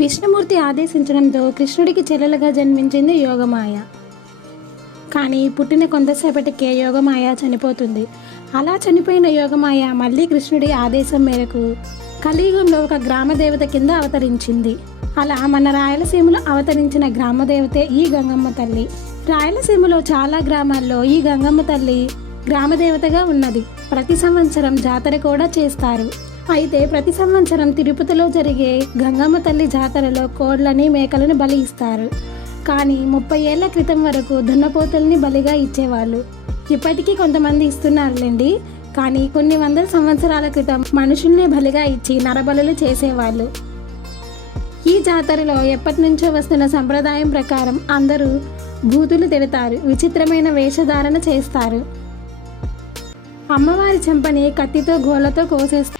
విష్ణుమూర్తి ఆదేశించడంతో కృష్ణుడికి చెల్లెలుగా జన్మించింది యోగమాయ. కానీ పుట్టిన కొంతసేపటికే యోగమాయ చనిపోతుంది. అలా చనిపోయిన యోగమాయ మళ్ళీ కృష్ణుడి ఆదేశం మేరకు కలియుగంలో ఒక గ్రామదేవత కింద అవతరించింది. అలా మన రాయలసీమలో అవతరించిన గ్రామదేవతే ఈ గంగమ్మ తల్లి. రాయలసీమలో చాలా గ్రామాల్లో ఈ గంగమ్మ తల్లి గ్రామదేవతగా ఉన్నది. ప్రతి సంవత్సరం జాతర కూడా చేస్తారు. అయితే ప్రతి సంవత్సరం తిరుపతిలో జరిగే గంగమ్మ తల్లి జాతరలో కోళ్లని మేకలను బలి ఇస్తారు. కానీ 30 ఏళ్ల క్రితం వరకు దున్నపోతుల్ని బలిగా ఇచ్చేవాళ్ళు. ఇప్పటికీ కొంతమంది ఇస్తున్నారులేండి. కానీ కొన్ని వందల సంవత్సరాల క్రితం మనుషుల్నే బలిగా ఇచ్చి నరబలులు చేసేవాళ్ళు. ఈ జాతరలో ఎప్పటి నుంచో వస్తున్న సంప్రదాయం ప్రకారం అందరూ బూతులు తిడతారు, విచిత్రమైన వేషధారణ చేస్తారు. అమ్మవారి చెంపని కత్తితో గోళ్లతో కోసేస్తారు.